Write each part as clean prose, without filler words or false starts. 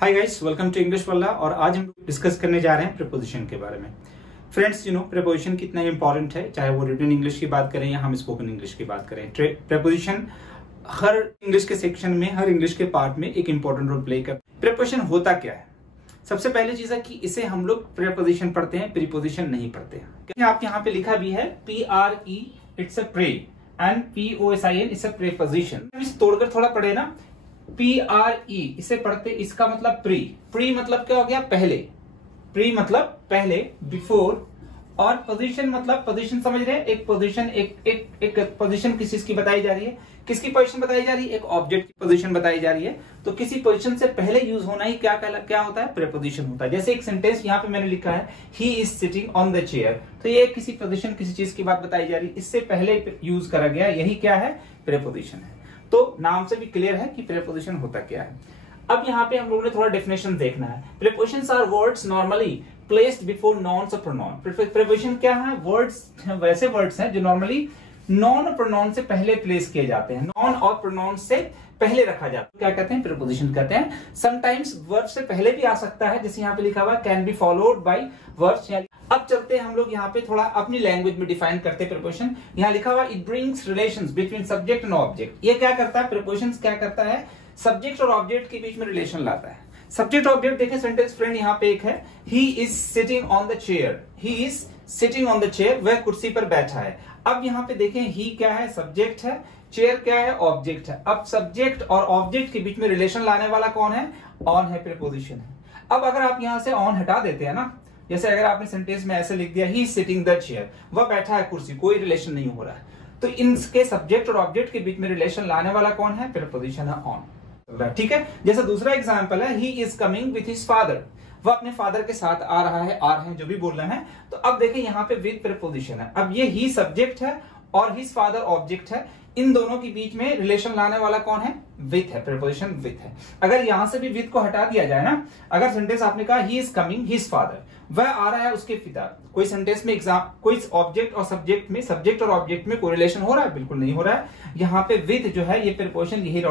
Hi guys, welcome to English वाला। और आज हम डिस्कस करने जा रहे हैं प्रीपोजिशन के बारे में। फ्रेंड्स, प्रीपोजिशन कितना इंपॉर्टेंट है, चाहे वो रिटन इंग्लिश की बात करें या हम स्पोकन इंग्लिश की बात करें। प्रीपोजिशन हर इंग्लिश के सेक्शन में, हर इंग्लिश के पार्ट में एक इंपॉर्टेंट रोल प्ले करता है। प्रीपोजिशन होता क्या है? सबसे पहली चीज है कि इसे हम लोग प्रीपोजिशन पढ़ते हैं, प्रीपोजिशन नहीं पढ़ते हैं। आप यहाँ पे लिखा भी है PRE, it's a pre, and POSIN it's a preposition. तोड़कर थोड़ा पढ़े ना, PRE इसे पढ़ते, इसका मतलब प्री मतलब क्या हो गया? पहले। प्री मतलब पहले, बिफोर। और पोजीशन मतलब, पोजीशन समझ रहे हैं? एक पोजीशन, एक पोजीशन किसी चीज की बताई जा रही है। किसकी पोजीशन बताई जा रही है? एक ऑब्जेक्ट की पोजीशन बताई जा रही है। तो किसी पोजीशन से पहले यूज होना ही क्या होता है? प्रीपोजिशन होता है। जैसे एक सेंटेंस यहाँ पे मैंने लिखा है, he is sitting on the chair, तो ये किसी पोजीशन, किसी चीज की बात बताई जा रही है, इससे पहले यूज करा गया, यही क्या है? प्रीपोजिशन है। तो नाम से भी क्लियर है कि प्रीपोजिशन होता क्या है। अब यहाँ पे हम लोगों ने थोड़ा डेफिनेशन देखना है। Prepositions are words normally placed before nouns और प्रोनाउन। प्रीपोजिशन क्या है? वर्ड्स, वैसे वर्ड्स हैं जो नॉर्मली नॉन और प्रोनाउन से पहले प्लेस किए जाते हैं, नॉन और प्रोनाउन से पहले रखा जाता है। क्या कहते हैं? प्रीपोजिशन कहते हैं। समटाइम्स वर्ब से पहले भी आ सकता है, जैसे यहाँ पे लिखा हुआ can be followed by verbs. अब चलते हैं हम लोग यहाँ पे थोड़ा अपनी लैंग्वेज में डिफाइन करते हैं प्रीपोजिशन। यहाँ लिखा हुआ it brings relations between subject and object. ये क्या करता है? प्रीपोजिशन क्या करता है? सब्जेक्ट और ऑब्जेक्ट के बीच में रिलेशन लाता है। सब्जेक्ट ऑब्जेक्ट देखें, सेंटेंस फ्रेंड यहाँ पे एक है, he is sitting on the chair, he is sitting on the chair, वह कुर्सी पर बैठा है। अब यहाँ पे देखें, ही क्या है? सब्जेक्ट है, चेयर क्या है? ऑब्जेक्ट है। अब सब्जेक्ट और ऑब्जेक्ट के बीच में रिलेशन लाने वाला कौन है? ऑन है, प्रीपोजिशन है। अब अगर आप यहां से ऑन हटा देते हैं ना, जैसे अगर आपने सेंटेंस में ऐसे लिख दिया, he is sitting the chair, वह बैठा है कुर्सी, कोई रिलेशन नहीं हो रहा है, तो इनके सब्जेक्ट और ऑब्जेक्ट के बीच में रिलेशन लाने वाला कौन है? प्रीपोजिशन है, ऑन। ठीक है। जैसे दूसरा एग्जांपल है, he is coming with his father, वह अपने फादर के साथ आ रहा है, आ रहे हैं, जो भी बोल रहे हैं। तो अब देखिए यहाँ पे विद प्रीपोजिशन है। अब ये ही सब्जेक्ट है और हिज फादर ऑब्जेक्ट है, इन दोनों के बीच में रिलेशन लाने वाला कौन है? विथ है, प्रीपोजिशन विथ है। अगर यहां से भी विथ को हटा दिया जाए ना, अगर सेंटेंस आपने कहा he is coming his father, वह आ रहा है उसके पिता, कोई सेंटेंस में कोई ऑब्जेक्ट और सब्जेक्ट में, सब्जेक्ट और ऑब्जेक्ट में कोई रिलेशन हो रहा है? बिल्कुल नहीं हो रहा है। यहाँ पे विथ जो है, ये प्रीपोजिशन यही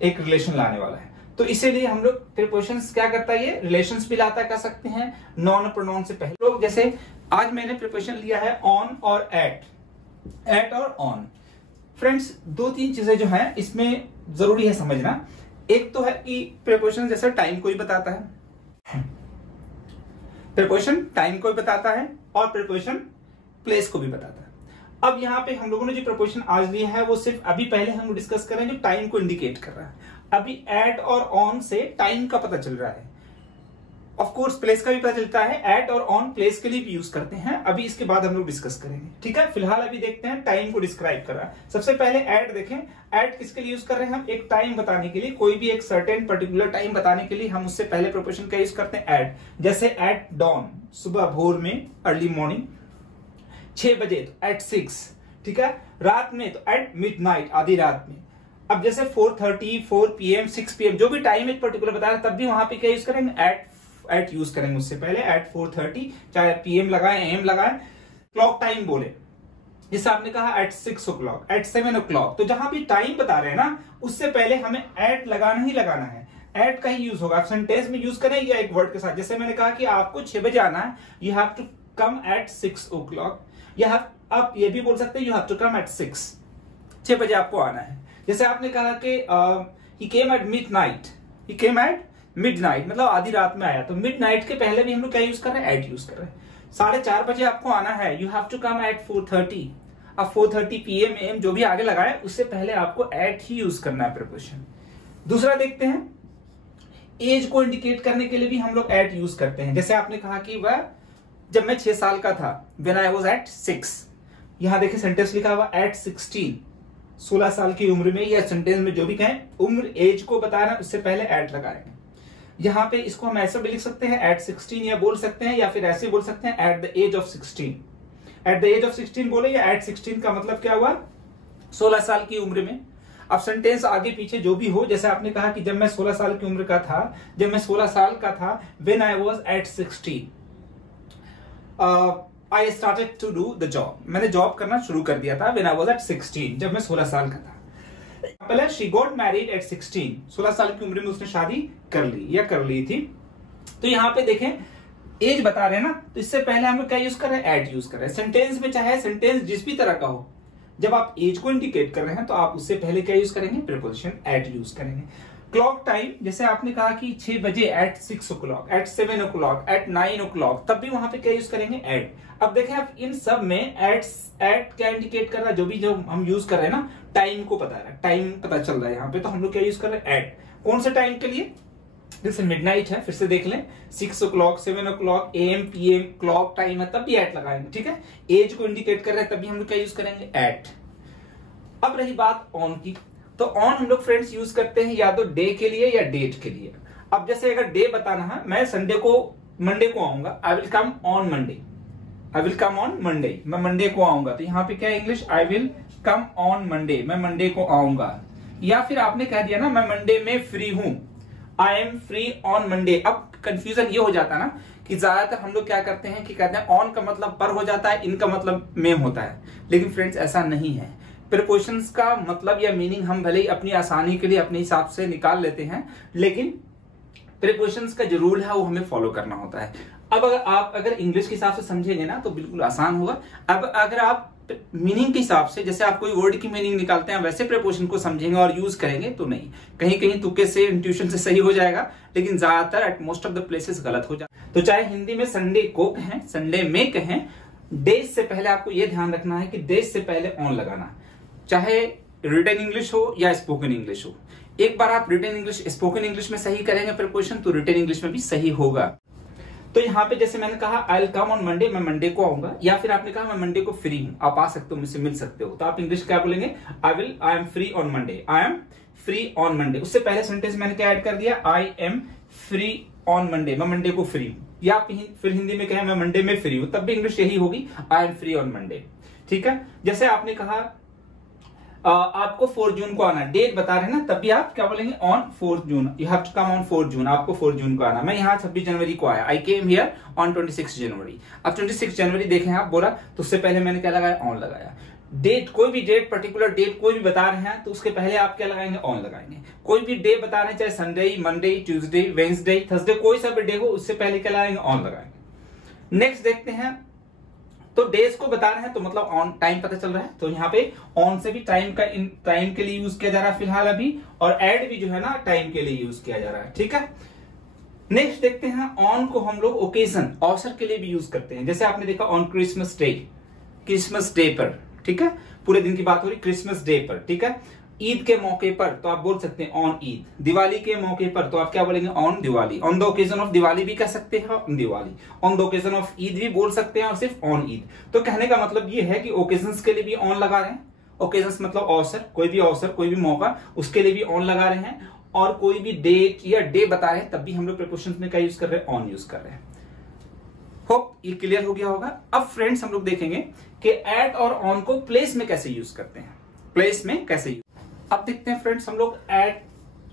एक रिलेशन लाने वाला है। तो इसीलिए हम लोग प्रीपोजिशंस क्या करता है? ये रिलेशंस भी लाता कह सकते हैं, नॉन प्रोनाउन से पहले। लोग जैसे आज मैंने प्रीपोजिशन लिया है ऑन और एट और ऑन। फ्रेंड्स, दो तीन चीजें जो हैं इसमें जरूरी है समझना। एक तो है कि प्रीपोजिशन जैसे टाइम को ही बताता है, प्रीपोजिशन टाइम को भी बताता है और प्रीपोजिशन प्लेस को भी बताता है। अब यहाँ पे हम लोगों ने जो प्रीपोजिशन आज लिया है वो सिर्फ अभी पहले हम डिस्कस करें जो टाइम को इंडिकेट कर रहा है। अभी एट और ऑन से टाइम का पता चल रहा है, ऑफ कोर्स प्लेस का भी पता चलता है। एट और ऑन प्लेस के लिए भी यूज करते हैं, अभी इसके बाद हम लोग डिस्कस करेंगे। ठीक है, फिलहाल अभी देखते हैं टाइम को डिस्क्राइब कर रहा है। सबसे पहले एट देखें, एट किसके लिए यूज कर रहे हैं? हम एक टाइम बताने के लिए, कोई भी एक सर्टेन पर्टिकुलर टाइम बताने के लिए हम उससे पहले प्रीपोजिशन का यूज करते हैं एट। जैसे एट डॉन, सुबह भोर में, अर्ली मॉर्निंग। 6 बजे तो एट 6, ठीक है। रात में तो एट मिडनाइट, आधी रात में। अब जैसे 4:30, 4 PM, 6 PM, जो भी टाइम एक पर्टिकुलर बताया, तब भी वहां पे क्या यूज करेंगे? एट यूज करेंगे उससे पहले। एट 4:30, चाहे PM लगाए, AM लगाए। क्लॉक टाइम बोले, जैसे आपने कहा एट 6 o'clock, एट 7 o'clock, तो जहां भी टाइम बता रहे हैं ना, उससे पहले हमें एट लगाना ही लगाना है। एट का ही यूज होगा। आप सेंटेंस में यूज करें या एक वर्ड के साथ। जैसे मैंने कहा कि आपको 6 बजे आना है, you have to come at 6 o'clock। आप ये भी बोल सकते हैं, you have to come at 6 बजे आपको आना है। जैसे आपने कहा कि he came at midnight, he came at midnight, मतलब आधी रात में आया, तो मिडनाइट के पहले भी हम लोग क्या यूज कर रहे हैं? एट यूज कर रहे हैं। 4:30 बजे आपको आना है, you have to come at 4:30। अब 4:30 PM, AM जो भी आगे लगाए, उससे पहले आपको एट ही यूज करना है प्रीपोजिशन। दूसरा देखते हैं, एज को इंडिकेट करने के लिए भी हम लोग एट यूज करते हैं। जैसे आपने कहा कि वह जब मैं 6 साल का था, व्हेन आई वाज एट 6। यहां देखिए सेंटेंस लिखा हुआ एट 16, 16 साल की उम्र में, या सेंटेंस में जो भी कहें, उम्र एज को बताना, उससे पहले एट लगाएंगे। यहां पे इसको हम ऐसे भी लिख सकते हैं एट 16, या बोल सकते हैं, या फिर ऐसे बोल सकते हैं at the age of 16। At the age of 16 बोले या एट 16 का मतलब क्या हुआ? 16 साल की उम्र में। अब सेंटेंस आगे पीछे जो भी हो, जैसे आपने कहा कि जब मैं 16 साल की उम्र का था, जब मैं 16 साल का था, when I was at 16, I started to do the job, मैंने जॉब करना शुरू कर दिया था, व्हेन आई वाज एट 16, जब मैं 16 साल का था। पहले शी गॉट मैरिड एट 16 साल की उम्र में उसने शादी कर ली या कर ली थी। तो यहाँ पे देखें एज बता रहे हैं ना, तो इससे पहले हम लोग क्या यूज कर रहे हैं, एट यूज कर रहे हैं। सेंटेंस में चाहे सेंटेंस जिस भी तरह का हो, जब आप एज को इंडिकेट कर रहे हैं तो आप उससे पहले क्या यूज करेंगे, प्रीपोजिशन एट यूज करेंगे। क्लॉक टाइम, जैसे आपने कहा कि 6 बजे, eight 6 o'clock, eight 7 o'clock, eight 9 o'clock, तब भी वहां पे क्या यूज करेंगे, एट। अब देखें आप इन सब में एट क्या इंडिकेट कर रहा है, जो हम यूज कर रहे हैं ना, टाइम को बता रहा है, टाइम पता चल रहा है यहाँ पे, तो हम लोग क्या यूज कर रहे हैं, एट। कौन से टाइम के लिए, जैसे मिडनाइट है, फिर से देख लें, 6 o'clock, 7 o'clock, AM PM clock time है, तब भी एट लगाएंगे, ठीक है। एज को इंडिकेट कर रहे हैं, तभी हम लोग क्या यूज करेंगे, एट। अब रही बात ऑन की, तो ऑन हम लोग फ्रेंड्स यूज करते हैं या तो डे के लिए या डेट के लिए। अब जैसे अगर डे बताना है, मैं मंडे को आऊंगा, I will come on Monday, I will come on Monday, मैं मंडे को आऊंगा, तो यहाँ पे क्या है English, I will come on Monday, मैं मंडे को आऊंगा। या फिर आपने कह दिया ना, मैं मंडे में फ्री हूं, I am free on Monday. अब कंफ्यूजन ये हो जाता है ना कि ज्यादातर हम लोग क्या करते हैं कि कहते हैं ऑन का मतलब पर हो जाता है, इन का मतलब में होता है, लेकिन फ्रेंड्स ऐसा नहीं है। प्रीपोजिशंस का मतलब या मीनिंग हम भले ही अपनी आसानी के लिए अपने हिसाब से निकाल लेते हैं, लेकिन प्रीपोजिशंस का जो रूल है वो हमें फॉलो करना होता है। अब अगर इंग्लिश के हिसाब से समझेंगे ना तो बिल्कुल आसान होगा। अब अगर आप मीनिंग के हिसाब से, जैसे आप कोई वर्ड की मीनिंग निकालते हैं वैसे प्रीपोजिशन को समझेंगे और यूज करेंगे तो नहीं, कहीं कहीं तुक्के से, इंट्यूशन से सही हो जाएगा, लेकिन ज्यादातर at most of the places गलत हो जाता है। तो चाहे हिंदी में संडे को कहें, संडे में कहें, डेज से पहले आपको यह ध्यान रखना है कि डेज से पहले ऑन लगाना, चाहे रिटन इंग्लिश हो या स्पोकन इंग्लिश हो। एक बार आप रिटन इंग्लिश, स्पोकन इंग्लिश में सही करेंगे प्रीपोजिशन, तो रिटन इंग्लिश में भी सही होगा। तो यहाँ पे जैसे मैंने कहा I will come on Monday, मैं मंडे को आऊंगा, या फिर आपने कहा मैं मंडे को फ्री हूं, आप आ सकते हो, मुझसे मिल सकते हो, तो आप इंग्लिश क्या बोलेंगे, I am free on Monday, I am free on Monday. उससे पहले सेंटेंस मैंने क्या ऐड कर दिया, I am free on Monday, मैं मंडे को फ्री हूं। या फिर हिंदी में कहें मैं मंडे में फ्री हूं, तब भी इंग्लिश यही होगी, I am free on Monday, ठीक है। जैसे आपने कहा आपको 4 जून को आना, डेट बता रहे हैं ना, तब भी आप क्या बोलेंगे, on 4 June, you have to come on 4 June, आपको 4 जून को आना। मैं यहाँ 26 जनवरी को आया, आई केम हियर ऑन 26 जनवरी। अब 26 जनवरी देखें आप बोला, तो उससे पहले मैंने क्या लगाया, ऑन लगाया। डेट, कोई भी डेट, पर्टिकुलर डेट कोई भी बता रहे हैं तो उसके पहले आप क्या लगाएंगे, ऑन लगाएंगे। कोई भी डे बता रहे हैं, चाहे Sunday, Monday, Tuesday, Wednesday, Thursday, कोई सा भी डे हो, उससे पहले क्या लगाएंगे, ऑन लगाएंगे। नेक्स्ट देखते हैं, तो डेज को बता रहे हैं तो मतलब ऑन, टाइम पता चल रहा है, तो यहाँ पे ऑन से भी टाइम के लिए यूज किया जा रहा है फिलहाल अभी, और एड भी जो है ना टाइम के लिए यूज किया जा रहा है, ठीक है। नेक्स्ट देखते हैं, ऑन को हम लोग ओकेजन, अवसर के लिए भी यूज करते हैं। जैसे आपने देखा on Christmas day, Christmas day पर, ठीक है, पूरे दिन की बात हो रही, क्रिसमस डे पर, ठीक है। ईद के मौके पर तो आप बोल सकते हैं ऑन ईद, दिवाली के मौके पर तो आप क्या बोलेंगे, on Diwali, on the occasion of Diwali भी कह सकते हैं, on Diwali, on the occasion of Eid भी बोल सकते हैं, और सिर्फ ऑन ईद। तो कहने का मतलब ये है कि ओकेजन्स के लिए भी ऑन लगा रहे हैं, ओकेजन्स मतलब अवसर, कोई भी मौका, उसके लिए भी ऑन लगा रहे हैं, और कोई भी डेट या डे बता रहे हैं तब भी हम लोग प्रीपोजिशंस में क्या यूज कर रहे हैं, ऑन यूज कर रहे हैं। होप ये क्लियर हो गया होगा। अब फ्रेंड्स हम लोग देखेंगे कि एट और ऑन को प्लेस में कैसे यूज करते हैं, प्लेस में कैसे यूज। अब देखते हैं फ्रेंड्स, हम लोग एट,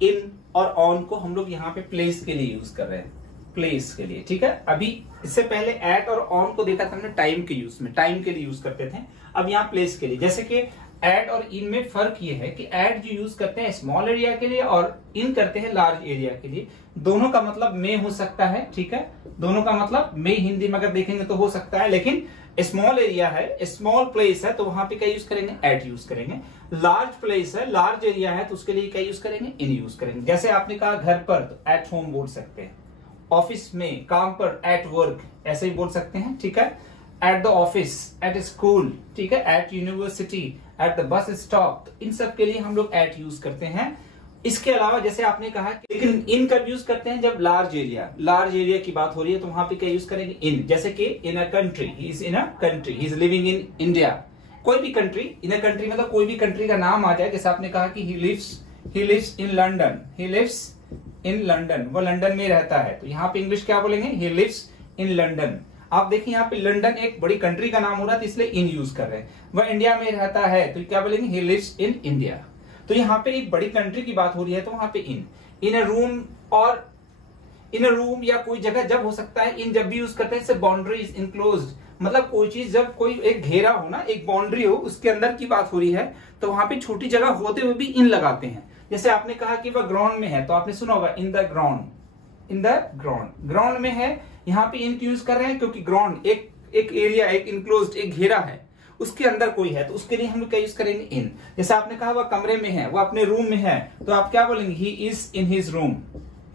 इन और ऑन को हम लोग यहाँ पे प्लेस के लिए यूज कर रहे हैं, प्लेस के लिए, ठीक है। अभी इससे पहले एट और ऑन को देखा था हमने टाइम के यूज में, टाइम के लिए यूज करते थे, अब यहाँ प्लेस के लिए। जैसे कि एट और इन में फर्क ये है कि एट जो यूज करते हैं स्मॉल एरिया के लिए और इन करते हैं लार्ज एरिया के लिए। दोनों का मतलब में हो सकता है, ठीक है, दोनों का मतलब में हिंदी में अगर देखेंगे तो हो सकता है, लेकिन स्मॉल एरिया है, स्मॉल प्लेस है, तो वहां पे क्या यूज करेंगे, एट यूज करेंगे। लार्ज प्लेस है, लार्ज एरिया है, तो उसके लिए क्या यूज करेंगे, इन यूज करेंगे। जैसे आपने कहा घर पर तो एट होम बोल सकते हैं, ऑफिस में, काम पर एट वर्क, ऐसे ही बोल सकते हैं, ठीक है। At the office, at school, ठीक है, at university, at the bus stop, इन सब के लिए हम लोग एट यूज करते हैं। इसके अलावा जैसे आपने कहा, लेकिन इन कब यूज करते हैं, जब लार्ज एरिया की बात हो रही है, तो वहां पे क्या यूज करेंगे, इन। जैसे कि in a country, he is in a country, he is living in India, कोई भी कंट्री, इन अ कंट्री मतलब कोई भी कंट्री का नाम आ जाए। जैसे आपने कहा कि he lives in London, he lives in London, वो लंदन में रहता है, तो यहाँ पे इंग्लिश क्या बोलेंगे, ही लिव्स इन लंडन। आप देखिए यहाँ पे लंदन एक बड़ी कंट्री का नाम हो रहा है, तो इसलिए इन यूज कर रहे हैं। वह इंडिया में रहता है तो क्या बोलेंगे, ही लिव्स इन इंडिया। तो यहाँ पे एक बड़ी कंट्री की बात हो रही है, तो वहां पे इन अ रूम, और इन अ रूम या कोई जगह जब हो सकता है इन जब भी यूज करते हैं, बाउंड्रीज, इनक्लोज्ड, मतलब कोई चीज जब कोई एक घेरा हो ना, एक बाउंड्री हो, उसके अंदर की बात हो रही है, तो वहां पे छोटी जगह होते हुए भी इन लगाते हैं। जैसे आपने कहा कि वह ग्राउंड में है, तो आपने सुना होगा in the ground. In the ground, ground में है, यहाँ पे इन यूज कर रहे हैं क्योंकि ग्राउंड एक एरिया, एक इनक्लोज्ड एक घेरा है, उसके अंदर कोई है, तो उसके लिए हम लोग क्या यूज करेंगे? इन। जैसे आपने कहा वह कमरे में है, वह अपने रूम में है, तो आप क्या बोलेंगे? ही is in his room.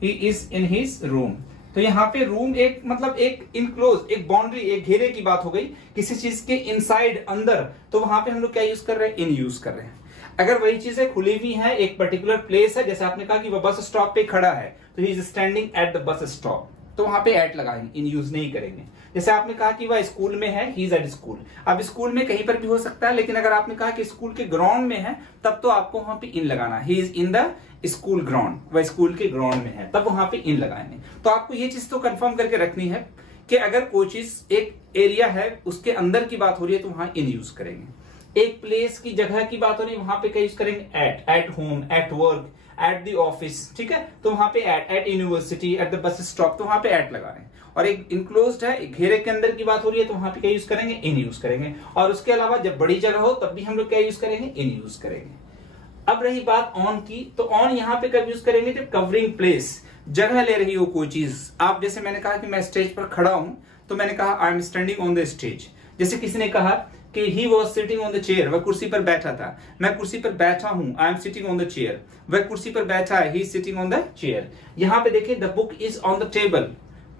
He is in his room. तो यहाँ पे रूम एक मतलब एक इनक्लोज, एक बाउंड्री, एक घेरे की बात हो गई, किसी चीज के इनसाइड, अंदर, तो वहां पे हम लोग क्या यूज कर रहे हैं? इन यूज कर रहे हैं। अगर वही चीजें खुली हुई है, एक पर्टिकुलर प्लेस है, जैसे आपने कहा कि वह बस स्टॉप पे खड़ा है, तो he is standing at the bus stop, तो वहां पे एट लगाएंगे, इन यूज नहीं करेंगे। जैसे आपने कहा कि वह स्कूल में है, ही इज एट स्कूल। अब स्कूल में कहीं पर भी हो सकता है, लेकिन अगर आपने कहा कि स्कूल के ग्राउंड में है, तब तो आपको वहां पे इन लगाना। ही is in the school ground, वह स्कूल के ग्राउंड में है, तब वहां पे इन लगाएंगे। तो आपको ये चीज तो कंफर्म करके रखनी है कि अगर कोई चीज एक एरिया है, उसके अंदर की बात हो रही है, तो वहां इन यूज करेंगे। एक प्लेस की जगह की बात हो रही है, वहां पे क्या यूज करेंगे? At. At home, at work, at the office, ठीक है, तो वहां पे at university, at the bus stop, तो वहां पे एट लगा रहे हैं। और एक इनक्लोज्ड है, एक घेरे के अंदर की बात हो रही है, तो वहां पे क्या यूज करेंगे? इन यूज करेंगे। और उसके अलावा जब बड़ी जगह हो, तब भी हम लोग क्या यूज करेंगे? इन यूज करेंगे। अब रही बात ऑन की, तो ऑन यहाँ पे कब यूज करेंगे? जब कवरिंग प्लेस, जगह ले रही हो कोई चीज। आप जैसे मैंने कहा कि मैं स्टेज पर खड़ा हूं, तो मैंने कहा I am standing on the stage. जैसे किसी ने कहा कि he was sitting on the chair, वह कुर्सी पर बैठा था, मैं कुर्सी पर बैठा हूं, I am sitting on the chair. वह कुर्सी पर बैठा है, he is sitting on the chair. यहाँ पे देखिए the book is on the table,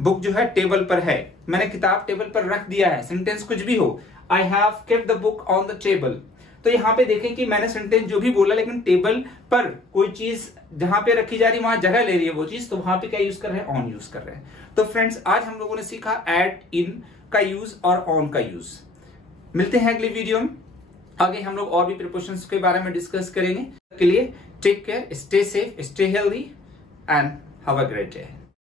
book जो है टेबल पर है, मैंने किताब टेबल पर रख दिया है। सेंटेंस कुछ भी हो, I have kept the book on the table. तो यहाँ पे देखें कि मैंने सेंटेंस जो भी बोला, लेकिन टेबल पर कोई चीज जहां पे रखी जा रही है, वहां जगह ले रही है वो चीज, तो वहां पे क्या यूज कर रहे हैं? ऑन यूज कर रहे हैं। तो फ्रेंड्स, आज हम लोगों ने सीखा एट, इन का यूज और ऑन का यूज। मिलते हैं अगली वीडियो में, आगे हम लोग और भी प्रीपोजिशंस के बारे में डिस्कस करेंगे। के लिए take care, stay safe, stay healthy and have a great day.